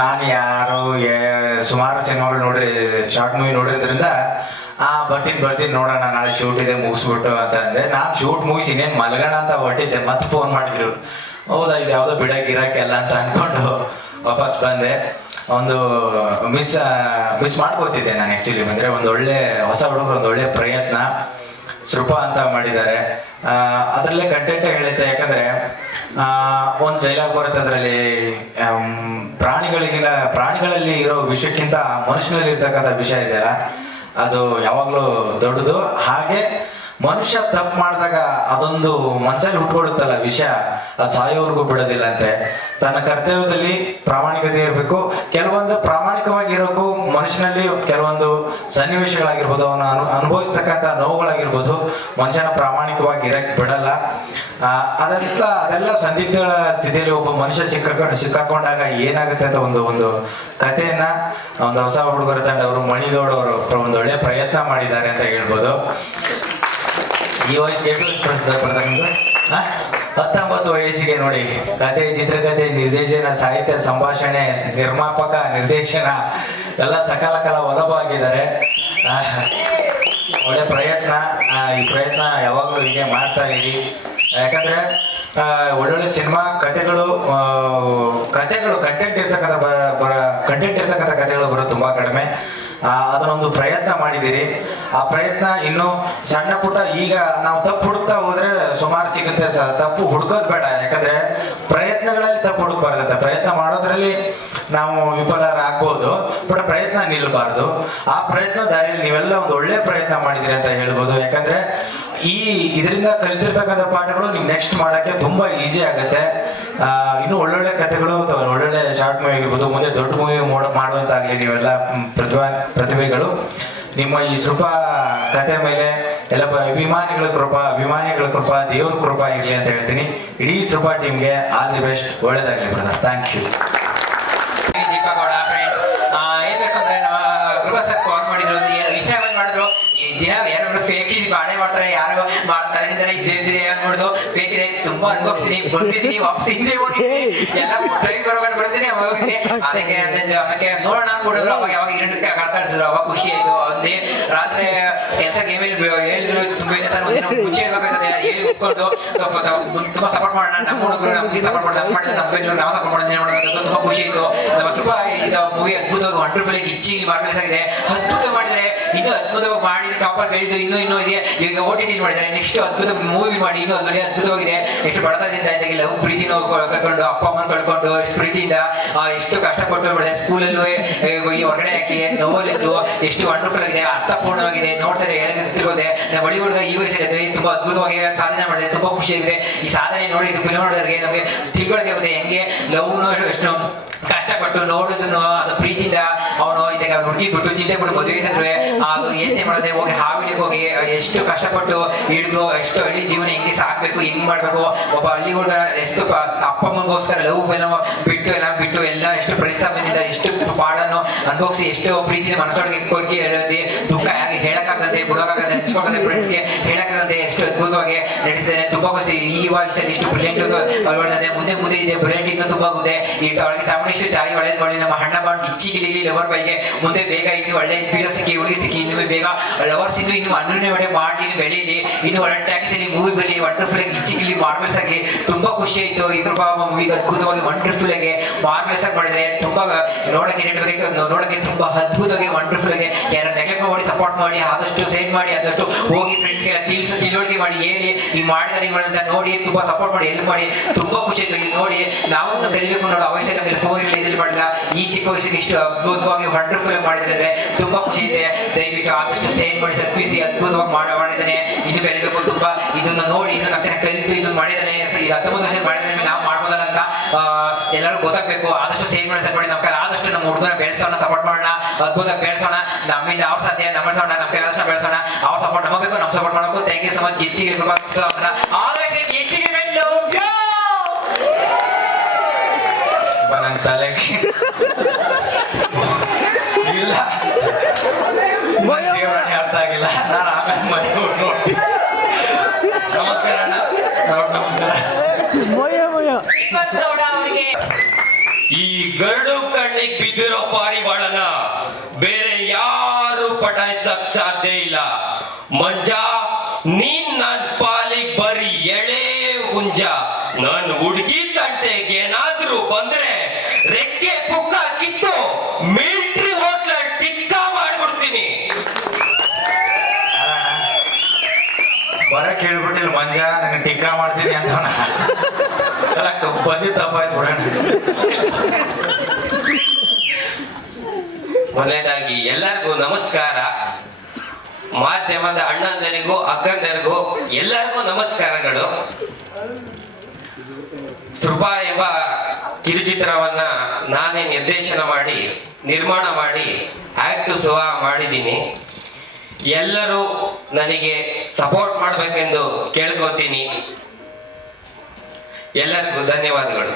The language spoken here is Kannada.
ನಾನು ಯಾರು ಸುಮಾರು ಸಿನಿಮಾಗಳು ನೋಡಿ ಶಾರ್ಟ್ ಮೂವಿ ನೋಡಿದ್ರಿಂದ ಬರ್ತೀನಿ ನೋಡೋಣ, ನಾಳೆ ಶೂಟ್ ಇದೆ ಮುಗಿಸ್ಬಿಟ್ಟು ಅಂತ ಅಂದೆ. ನಾನು ಶೂಟ್ ಮುಗಿಸಿ ಇನ್ನೇನು ಮಲಗೋಣ ಅಂತ ಹೊರಟಿದ್ದೆ, ಮತ್ತೆ ಫೋನ್ ಮಾಡಿದ್ರು. ಹೌದಾ, ಇದು ಯಾವುದೋ ಗಿರಾಕೆಲ್ಲ ಅಂತ ಅಂದ್ಕೊಂಡು ವಾಪಸ್ ಬಂದೆ. ಒಂದು ಮಿಸ್ ಮಾಡ್ಕೋತಿದ್ದೆ ನಾನು ಆ್ಯಕ್ಚುಲಿ. ಅಂದರೆ ಒಂದು ಒಳ್ಳೆ ಹೊಸ ಹುಡುಗರು, ಒಂದು ಒಳ್ಳೆ ಪ್ರಯತ್ನ ಸೃಪ ಅಂತ ಮಾಡಿದ್ದಾರೆ. ಅದರಲ್ಲೇ ಕಂಟೆಂಟೇ ಹೇಳುತ್ತೆ. ಯಾಕಂದರೆ ಒಂದು ಡೈಲಾಗ್ ಬರುತ್ತೆ ಅದರಲ್ಲಿ, ಪ್ರಾಣಿಗಳಲ್ಲಿ ಇರೋ ವಿಷಯಕ್ಕಿಂತ ಮನುಷ್ಯನಲ್ಲಿ ಇರ್ತಕ್ಕಂಥ ವಿಷಯ ಇದೆಯಲ್ಲ, ಅದು ಯಾವಾಗಲೂ ದೊಡ್ಡದು. ಹಾಗೆ ಮನುಷ್ಯ ತಪ್ಪು ಮಾಡಿದಾಗ ಅದೊಂದು ಮನಸ್ಸಲ್ಲಿ ಹುಟ್ಕೊಳ್ಳುತ್ತಲ್ಲ ವಿಷಯ, ಅದು ಸಾಯೋವರೆಗೂ ಬಿಡೋದಿಲ್ಲ ಅಂತೆ. ತನ್ನ ಕರ್ತವ್ಯದಲ್ಲಿ ಪ್ರಾಮಾಣಿಕತೆ ಇರಬೇಕು. ಕೆಲವೊಂದು ಪ್ರಾಮಾಣಿಕವಾಗಿ ಇರೋಕ್ಕೂ ಮನುಷ್ಯನಲ್ಲಿ ಕೆಲವೊಂದು ಸನ್ನಿವೇಶಗಳಾಗಿರ್ಬೋದು, ಅವನು ಅನುಭವಿಸ್ತಕ್ಕಂಥ ನೋವುಗಳಾಗಿರ್ಬೋದು, ಮನುಷ್ಯನ ಪ್ರಾಮಾಣಿಕವಾಗಿ ಇರಕ್ಕೆ ಬಿಡಲ್ಲ. ಅದೆಲ್ಲ ಸಂದಿಗ್ಧಗಳ ಸ್ಥಿತಿಯಲ್ಲಿ ಒಬ್ಬ ಮನುಷ್ಯ ಸಿಕ್ಕಾಕೊಂಡಾಗ ಏನಾಗುತ್ತೆ ಅಂತ ಒಂದು ಕಥೆಯನ್ನ ಒಂದು ಹೊಸ ಹುಡುಗರ ತಂಡವರು, ಮಣಿಗೌಡ ಅವರು ಒಂದು ಒಳ್ಳೆ ಪ್ರಯತ್ನ ಮಾಡಿದ್ದಾರೆ ಅಂತ ಹೇಳ್ಬೋದು. ಈ ವಯಸ್ಸಿಗೆ ಎಷ್ಟು ವರ್ಷ? 19 ವಯಸ್ಸಿಗೆ ನೋಡಿ, ಕತೆ, ಚಿತ್ರಕಥೆ, ನಿರ್ದೇಶನ, ಸಾಹಿತ್ಯ, ಸಂಭಾಷಣೆ, ನಿರ್ಮಾಪಕ, ನಿರ್ದೇಶನ ಎಲ್ಲ ಸಕಲ ಒಲವಾಗಿದ್ದಾರೆ. ಒಳ್ಳೆ ಪ್ರಯತ್ನ. ಈ ಪ್ರಯತ್ನ ಯಾವಾಗಲೂ ಹೀಗೆ ಮಾಡ್ತಾ ಇರಿ. ಯಾಕಂದ್ರೆ ಒಳ್ಳೊಳ್ಳೆ ಸಿನಿಮಾ ಕಥೆಗಳು ಕಂಟೆಂಟ್ ಇರ್ತಕ್ಕಂಥ ಕಥೆಗಳು ಬರೋದು ತುಂಬಾ ಕಡಿಮೆ. ಅದನ್ನೊಂದು ಪ್ರಯತ್ನ ಮಾಡಿದ್ದೀರಿ. ಆ ಪ್ರಯತ್ನ ಇನ್ನೂ ಸಣ್ಣ ಪುಟ್ಟ, ಈಗ ನಾವು ತಪ್ಪು ಹುಡುಕ್ತಾ ಹೋದ್ರೆ ಸುಮಾರು ಸಿಗುತ್ತೆ. ತಪ್ಪು ಹುಡುಕೋದು ಬೇಡ. ಯಾಕಂದ್ರೆ ಪ್ರಯತ್ನಗಳಲ್ಲಿ ತಪ್ಪು ಹುಡುಕ್ಬಾರ್ದಂತೆ. ಪ್ರಯತ್ನ ಮಾಡೋದ್ರಲ್ಲಿ ನಾವು ವಿಫಲರಾಗ್ಬೋದು, ಬಟ್ ಪ್ರಯತ್ನ ನಿಲ್ಲಬಾರ್ದು. ಆ ಪ್ರಯತ್ನ ದಾರಿಯಲ್ಲಿ ನೀವೆಲ್ಲ ಒಂದು ಒಳ್ಳೆ ಪ್ರಯತ್ನ ಮಾಡಿದಿರಿ ಅಂತ ಹೇಳ್ಬೋದು. ಯಾಕಂದ್ರೆ ಇದರಿಂದ ಕಲಿತಿರ್ತಕ್ಕಂಥ ಪಾಠಗಳು ನೀವು ನೆಕ್ಸ್ಟ್ ಮಾಡೋಕ್ಕೆ ತುಂಬಾ ಈಸಿ ಆಗುತ್ತೆ. ಇನ್ನೂ ಒಳ್ಳೊಳ್ಳೆ ಕಥೆಗಳು, ಒಳ್ಳೊಳ್ಳೆ ಶಾರ್ಟ್ ಮೂವಿ ಆಗಿರ್ಬೋದು, ಮುಂದೆ ದೊಡ್ಡ ಮೂವಿ ಮಾಡುವಂತಾಗಲಿ ನೀವೆಲ್ಲ ಪ್ರತಿಭೆಗಳು. ನಿಮ್ಮ ಈ ಸೃಪ ಕಥೆ ಮೇಲೆ ಎಲ್ಲ ಅಭಿಮಾನಿಗಳ ಕೃಪಾ, ದೇವ್ರ ಕೃಪಾ ಇರಲಿ ಅಂತ ಹೇಳ್ತೀನಿ. ಇಡೀ ಸೃಪ ಟೀಮ್ಗೆ ಆಲ್ ದಿ ಬೆಸ್ಟ್, ಒಳ್ಳೇದಾಗಲಿ ಬ್ರದರ್. Thank you. ದೀಪಗೌಡ ಏನ್ಬೇಕಂದ್ರೆ ನಮ್ಮ ಕೃಪಾ ಸರ್ ಕಾಲ್ ಮಾಡಿದ್ರು, ವಿಷಯಗಳು ಮಾಡಿದ್ರು. ಈ ದಿನ ಯಾರು ಫೇಕ್ ಬಾಳೆ ಮಾಡ್ತಾರೆ, ಯಾರು ಮಾಡ್ತಾರೆ ಇದ್ದಿದ್ರೆ ನೋಡುದು ಫೇಕ್ ಇದೆ. ತುಂಬಾ ಅನುಭವಿಸ್ತೀನಿ, ಬಂದಿದ್ದೀನಿ, ವಾಪಸ್ ಹಿಂದೆ ಹೋಗಿದ್ದೀನಿ, ಎಲ್ಲ ಟ್ರೈನ್ ಬರೋಕೊಂಡು ಬರ್ತೀನಿ, ಹೋಗಿದ್ದೀನಿ. ಅದಕ್ಕೆ ಆಮೇಲೆ ನೋಡೋಣ ಕೊಡಿದ್ರು. ಅವಾಗ ಯಾವಾಗ 2 ಕಾಡ್ಸಿದ್ರು, ಅವಾಗ ಖುಷಿ ಆಯ್ತು. ಒಂದೇ ರಾತ್ರಿ ಕೆಲಸಕ್ಕೆ ಹೇಳಿದ್ರು, ತುಂಬಾ ಸರ್ ಮುಂಚೆ ಹೇಳ್ಬೇಕಾಗ್ತದೆ, ಹೇಳಿ ಉಟ್ಕೊಂಡು ತುಂಬಾ ಸಪೋರ್ಟ್ ಮಾಡೋಣ. ನಮ್ಮ ಹುಡುಗರು ನಮ್ಗೆ ಸಪೋರ್ಟ್ ಮಾಡಿದ್ರೆ ನಾವು ಸಪೋರ್ಟ್ ಮಾಡೋದು ತುಂಬಾ ಖುಷಿ ಆಯ್ತು. ನಮ್ಮ ಸ್ವಲ್ಪ ಇದು ಮೂವಿ ಅದ್ಭುತವಾಗಿ ವಂಡರ್ಫುಲ್ ಗಿಚ್ಚಿ ಮಾರ್ಕೆಟ್ಸ್ ಆಗಿದೆ. ಅದ್ಭುತ ಮಾಡಿದರೆ ಇನ್ನೂ ಅದ್ಭುತವಾಗಿ ಮಾಡಿ ಟಾಪರ್ ಬೆಳೆದು ಇನ್ನೂ ಇದೆ. ಈಗ OTT ಮಾಡಿದ್ದಾರೆ, ನೆಕ್ಸ್ಟ್ ಅದ್ಭುತ ಮೂವಿ ಮಾಡಿ ಇನ್ನೂ ನೋಡಿ ಅದ್ಭುತವಾಗಿದೆ. ಎಷ್ಟು ಬಡತನದಿಂದ ಲವ್ ಪ್ರೀತಿನ ಕಳ್ಕೊಂಡು, ಅಪ್ಪ ಅಮ್ಮನ ಕಳ್ಕೊಂಡು, ಎಷ್ಟು ಪ್ರೀತಿಯಿಂದ ಎಷ್ಟು ಕಷ್ಟಪಟ್ಟು ಮಾಡಿದೆ. ಸ್ಕೂಲಲ್ಲೂ ಈ ಹೊರಗಡೆ ಹಾಕಿ ನೋವಲ್ಲಿದ್ದು ಎಷ್ಟು ವಂಡರ್ಫುಲ್ ಆಗಿದೆ, ಅರ್ಥಪೂರ್ಣವಾಗಿದೆ. ನೋಡ್ತಾರೆ ತಿರುಗೋದೆ ಬಳಿ ಹುಡುಗ ಈ ವಯಸ್ಸಲ್ಲಿ ತುಂಬಾ ಅದ್ಭುತವಾಗಿ ಸಾಧನೆ ಮಾಡಿದೆ. ತುಂಬಾ ಖುಷಿಯಾಗಿದೆ ಈ ಸಾಧನೆ ನೋಡಿ. ಫಿಲ್ಮ್ ನೋಡಿದ್ರೆ ನಮಗೆ ತಿಳುವಳಿಕೆ ಆಗುತ್ತೆ, ಹೆಂಗೆ ಲವ್ನು ಎಷ್ಟು ಕಷ್ಟಪಟ್ಟು ನೋಡಿದ್ರು ಅದು ಪ್ರೀತಿಯಿಂದ ಅವನು ಇದಾಗ ಹುಡುಗಿ ಬಿಟ್ಟು ಚಿಂತೆ ಬಿಟ್ಟು ಮದುವೆ ಅದು ಯೋಚನೆ ಮಾಡದೆ ಹೋಗಿ ಹಾವಿಳಿಗೆ ಹೋಗಿ ಎಷ್ಟು ಕಷ್ಟಪಟ್ಟು ಹಿಡಿದು ಎಷ್ಟು ಹಳ್ಳಿ ಜೀವನ ಹೆಂಗೆ ಸಾಕ್ಬೇಕು, ಹೆಂಗ್ ಮಾಡ್ಬೇಕು. ಒಬ್ಬ ಹಳ್ಳಿ ಹುಡುಗ ಎಷ್ಟು ಅಪ್ಪ ಅಮ್ಮಗೋಸ್ಕರ ಲವ್ ಎಲ್ಲ ಬಿಟ್ಟು ಎಲ್ಲ ಎಷ್ಟು ಪರಿಶ್ರಮದಿಂದ ಎಷ್ಟು ಪಾಡನ್ನು ಅನುಭವಿಸಿ ಎಷ್ಟು ಪ್ರೀತಿನ ಮನಸ್ಸೊಳಗೆ ಕೊರ್ಗಿ ಹೇಳೋದಿ ದುಃಖ ಯಾರಿಗೆ ಹೇಳಕ್ಕಾಗದೆ, ಬಿಡೋಕ್ಕಾಗದೆ, ಹಂಚ್ಕೊಳ್ಳದೆ, ಫ್ರೆಂಡ್ಸ್ಗೆ ಹೇಳಕ್ಕಾಗದೆ ಎಷ್ಟು ಅದ್ಭುತವಾಗಿ ನಡೆಸಿದ್ದೇನೆ. ತುಂಬಾ ಖುಷಿ. ಈ ವಯಸ್ಸಲ್ಲಿ ಇಷ್ಟು ಬ್ರಿಲಿಯಂಟ್ ಅಳವಡಿದೆ. ಮುಂದೆ ಇದೆ ಬ್ರಿಲಿಯಂಟ್ ಇನ್ನೂ ತುಂಬಾ ಇದೆ. ಈ ಒಳಗೆ ಚಾಮುಂಡೇಶ್ವರಿ ತಾಯಿ ಒಳ್ಳೇದು ಮಾಡಿ ನಮ್ಮ ಹಣ್ಣ ಬಾಂಡ್ ಗಿಚ್ಚಿ ಲವರ್ ಬೈಗೆ ಮುಂದೆ ಬೇಗ ಇನ್ನು ಒಳ್ಳೆ ಬೀಗ ಸಿಕ್ಕಿ ಹುಡುಗಿ ಸಿಕ್ಕಿ ಇನ್ನೂ ಬೇಗ ಲವರ್ಸ್ ಇನ್ನು ಅನ್ನೂನೇ ಒಳ್ಳೆ ಮಾಡಿ ಬೆಳೀಲಿ. ಇನ್ನು ಒಳ್ಳೆ ಟ್ಯಾಕ್ಸ್ ಅಲ್ಲಿ ಮೂವಿ ಬರಲಿ, ವಂಡರ್ಫುಲ್ ಆಗಿ ಗಿಚ್ಚಿ ಮಾರ್ವೆಲ್ಸ್ ಆಗಿ ತುಂಬಾ ಖುಷಿ ಆಯ್ತು. ಇದ್ರ ಮೂವಿಗೆ ಅದ್ಭುತವಾಗಿ ವಂಡರ್ಫುಲ್ ಆಗಿ ಮಾರ್ವೆಲ್ಸ್ ಆಗಿ ಮಾಡಿದ್ರೆ ತುಂಬಾ ನೋಡಕ್ಕೆ ತುಂಬಾ ಅದ್ಭುತವಾಗಿ ವಂಡರ್ಫುಲ್ ಆಗಿ ಯಾರು ನೆಗ್ಲೆಕ್ಟ್ ಮಾಡಿ ಸಪೋರ್ಟ್ ಮಾಡಿ ಆದಷ್ಟು ಸೈಡ್ ಮಾಡಿ ಆದಷ್ಟು ಹೋಗಿ ಫ್ರೆಂಡ್ಸ್ಗೆ ತಿಳುವಳಿಕೆ ಮಾಡಿ ಹೇಳಿ ಈ ಮಾಡಿದಾರೆ ಅಂತ ನೋಡಿ ತುಂಬಾ ಸಪೋರ್ಟ್ ಮಾಡಿ ಹೆಲ್ಪ್ ಮಾಡಿ ತುಂಬಾ ಖುಷಿ ಆಯ್ತು. ಇದು ನೋಡಿ ನಾವು ಕಲಿಬೇಕು ನೋಡೋ ಅವಶ್ಯಕತೆ ಇದ್ರಲ್ಲಿ ಮಾಡಿಲ್ಲ. ಈ ಚಿಕ್ಕ ವಯಸ್ಸಿಗೆ ಇಷ್ಟು ಅದ್ಭುತವಾಗಿ ವಂಡರ್ಫುಲ್ ಆಗಿ ಮಾಡಿದ್ರೆ ತುಂಬಾ ಖುಷಿ ಇದೆ. ದಯವಿಟ್ಟು ಆದಷ್ಟು ಸೇನ್ ಮಾಡಿ ಸತ್ಪಿಸಿ ಅದ್ಭುತವಾಗಿ ಮಾಡಿದ್ದಾನೆ. ಇನ್ನು ಬೆಳಿಬೇಕು ತುಂಬಾ. ಇದನ್ನ ನೋಡಿ ಇನ್ನು ನಾವು ಚೆನ್ನಾಗಿ ಕಲಿತು ಇದನ್ನ ಮಾಡಿದ್ದಾನೆ. 19 ವರ್ಷ ಮಾಡಿದ್ರೆ ನಾವು ಮಾಡ್ಬೋದಲ್ಲ ಅಂತ ಎಲ್ಲರೂ ಗೊತ್ತಾಗ್ಬೇಕು. ಆದಷ್ಟು ಸೇನ್ ಮಾಡಿ ಸೆಟ್ ಮಾಡಿ ನಮ್ಮ ಕೈ ಆದಷ್ಟು ನಮ್ಮ ಹುಡುಗನ ಬೆಳೆಸೋಣ, ಸಪೋರ್ಟ್ ಮಾಡೋಣ, ಅದ್ಭುತ ಬೆಳೆಸೋಣ. ನಮ್ಮಿಂದ ಅವ್ರ ಸಾಧ್ಯ ನಮ್ಮ ಬೆಳೆಸೋಣ, ನಮ್ಮ ಕೆಲಸ ಬೆಳೆಸೋಣ. ಅವ್ರ ಸಪೋರ್ಟ್ ನಮಗಬೇಕು, ನಮ್ಮ ಸಪೋರ್ಟ್ ಮಾಡಬೇಕು. Thank you so much. ಗಿಚ್ಚಿಗೆ ತುಂಬಾ ನನ್ನ ತಲೆಗೆ ಇಲ್ಲ, ಅರ್ಥ ಆಗಿಲ್ಲ. ನಾನು ಆಮೇಲೆ ನಮಸ್ಕಾರ ಅಣ್ಣ, ನಮಸ್ಕಾರ. ಈ ಗರಡು ಕಣ್ಣಿಗೆ ಬಿದ್ದಿರೋ ಪಾರಿವಾಳನ ಬೇರೆ ಯಾರು ಪಟಾಯಿಸಕ್ ಸಾಧ್ಯ ಇಲ್ಲ. ಮಂಜ, ನೀನ್ ನನ್ ಪಾಲಿಗೆ ಬರೀ ಎಳೆ ಹುಂಜ. ನನ್ ಹುಡುಗಿ ತಂಟೆಗೆ ಏನಾದ್ರೂ ಬಂದ್ರೆ ರೆಕ್ಕೆ ಪುಕ್ಕ ಕಿತ್ತು ಮಿಲ್ಟ್ರಿ ಹೋಟ್ಲಲ್ಲಿ ಟಿಕ್ಕಾ ಮಾಡ್ಬಿಡ್ತೀನಿ. ಬರಕ್ ಹೇಳ್ಬಿಟ್ಟಿಲ್ಲ ಮಂಜ, ನಂಗೆ ಟಿಕ್ಕಾ ಮಾಡ್ತೀನಿ ಅಂತ ಬಂದಿ ತಪ್ಪಾಯ್ತು ಬಿಡೋಣ. ಮೊದಲನೇದಾಗಿ ಎಲ್ಲರಿಗೂ ನಮಸ್ಕಾರ. ಮಾಧ್ಯಮದ ಅಣ್ಣಂದರಿಗೂ ಅಕ್ಕಂದರಿಗೂ ಎಲ್ಲರಿಗೂ ನಮಸ್ಕಾರಗಳು. ಸೃಪಾ ಎಂಬ ಕಿರುಚಿತ್ರವನ್ನ ನಾನೇ ನಿರ್ದೇಶನ ಮಾಡಿ ನಿರ್ಮಾಣ ಮಾಡಿ ಆಕ್ಟಿವ್ ಸಹ ಮಾಡಿದ್ದೀನಿ. ಎಲ್ಲರೂ ನನಗೆ ಸಪೋರ್ಟ್ ಮಾಡಬೇಕೆಂದು ಕೇಳ್ಕೊತೀನಿ. ಎಲ್ಲರಿಗೂ ಧನ್ಯವಾದಗಳು.